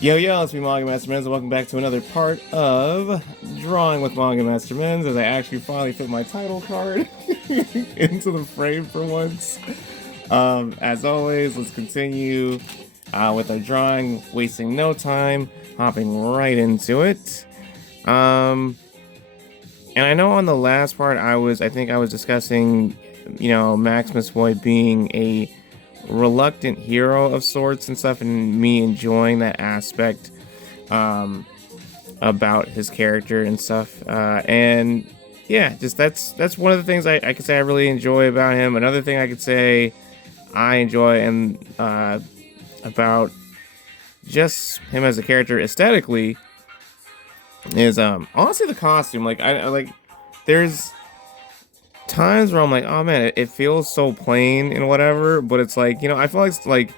Yo, yo, it's me, Manga Master Menz, and welcome back to another part of Drawing with Manga Master Menz, as I actually finally fit my title card into the frame for once. As always, let's continue with our drawing, wasting no time, hopping right into it. And I know on the last part, I think I was discussing, Maximus Boy being a reluctant hero of sorts and stuff, and me enjoying that aspect about his character and stuff. And yeah, just that's one of the things I could say I really enjoy about him. Another thing I could say I enjoy and about just him as a character aesthetically is honestly the costume. Like I like there's times where I'm like, oh man, it feels so plain and whatever, but it's like, I feel like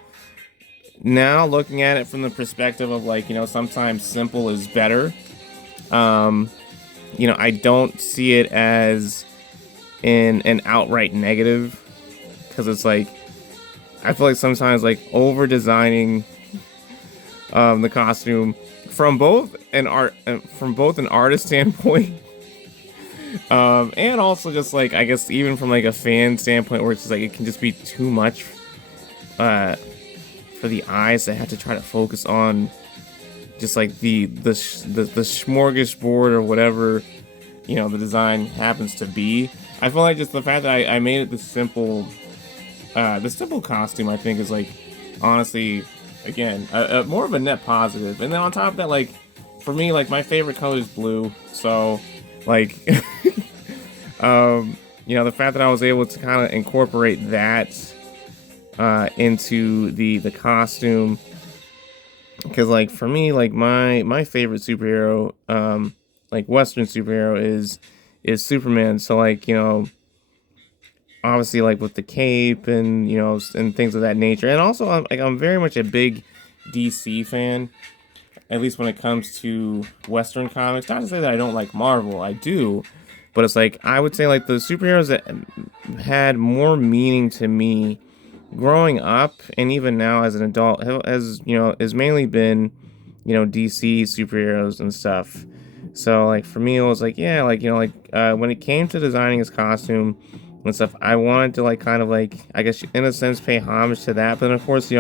now looking at it from the perspective of like, sometimes simple is better. Um, I don't see it as in an outright negative, because it's like I feel like sometimes like over designing the costume from both an artist standpoint. And also just like I guess even from like a fan standpoint, where it's just like it can just be too much for the eyes that have to try to focus on just like the smorgasbord or whatever the design happens to be. I feel like just the fact that I made it the simple costume, I think, is like honestly again more of a net positive. And then on top of that, like for me, like my favorite color is blue, so like the fact that I was able to kind of incorporate that into the costume, because like for me, like my favorite superhero, like Western superhero, is Superman. So like obviously like with the cape and and things of that nature, and also I'm very much a big DC fan, at least when it comes to Western comics. Not to say that I don't like Marvel, I do, but it's like I would say like the superheroes that had more meaning to me growing up and even now as an adult has mainly been DC superheroes and stuff. So like for me, it was like, yeah, like when it came to designing his costume and stuff, I wanted to like kind of like, I guess in a sense, pay homage to that, but then of course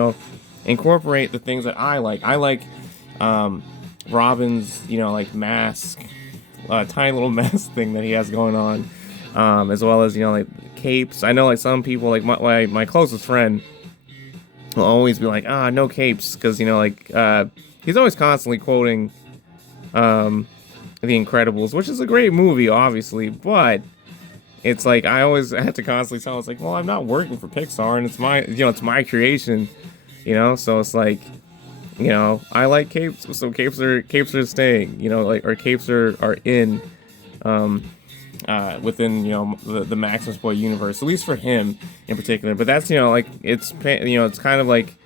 incorporate the things that I like. I like Robin's like mask, tiny little mask thing that he has going on, as well as like capes. I know like some people, like my closest friend, will always be like, no capes, because he's always constantly quoting The Incredibles, which is a great movie, obviously, but it's like I always have to constantly tell, it's like, well, I'm not working for Pixar, and it's my creation, so it's like, I like capes, so capes are staying, like, or capes are in within the Maximus Boy universe, at least for him in particular. But that's like it's kind of like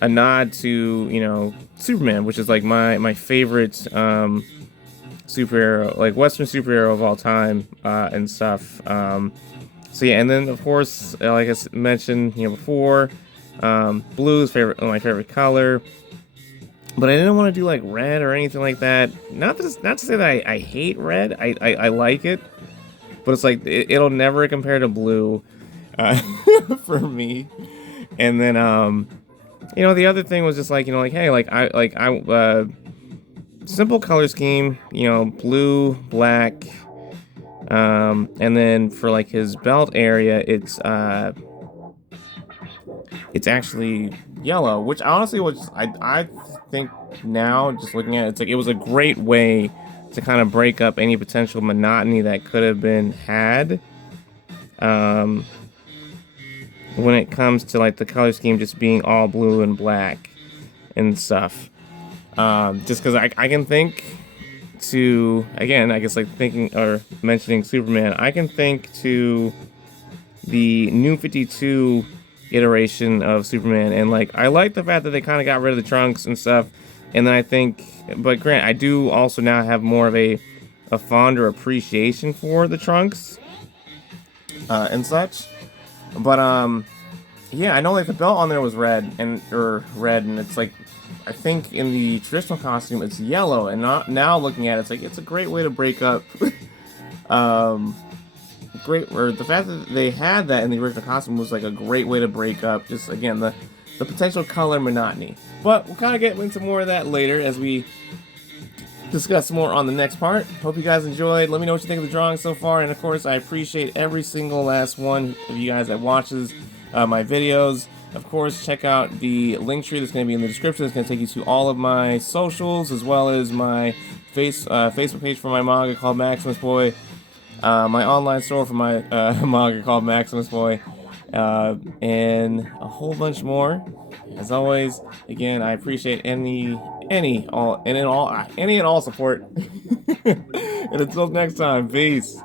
a nod to Superman, which is like my favorite superhero, like Western superhero of all time, and stuff. So yeah, and then of course, like I mentioned before, blue is my favorite color. But I didn't want to do like red or anything like that. Not to say that I hate red. I like it, but it's like it'll never compare to blue for me. And then the other thing was just like like, hey, I simple color scheme, blue, black, and then for like his belt area, it's actually yellow, which honestly was I think now just looking at it, it's like it was a great way to kind of break up any potential monotony that could have been had when it comes to like the color scheme just being all blue and black and stuff. Just because I can think to, again, I guess like thinking or mentioning Superman, I can think to the New 52 iteration of Superman, and like I like the fact that they kind of got rid of the trunks and stuff. And then I think, but Grant, I do also now have more of a fonder appreciation for the trunks and such. But yeah, I know like the belt on there was red and it's like I think in the traditional costume it's yellow, and not now looking at it, it's like it's a great way to break up. um, great, or the fact that they had that in the original costume was like a great way to break up. Just again the potential color monotony. But we'll kind of get into more of that later as we discuss more on the next part. Hope you guys enjoyed. Let me know what you think of the drawing so far, and of course I appreciate every single last one of you guys that watches my videos. Of course, check out the link tree that's going to be in the description. It's going to take you to all of my socials, as well as my Facebook page for my manga called Maximus Boy, my online store for my manga called Maximus Boy, and a whole bunch more. As always, again, I appreciate any and all support. And until next time, peace.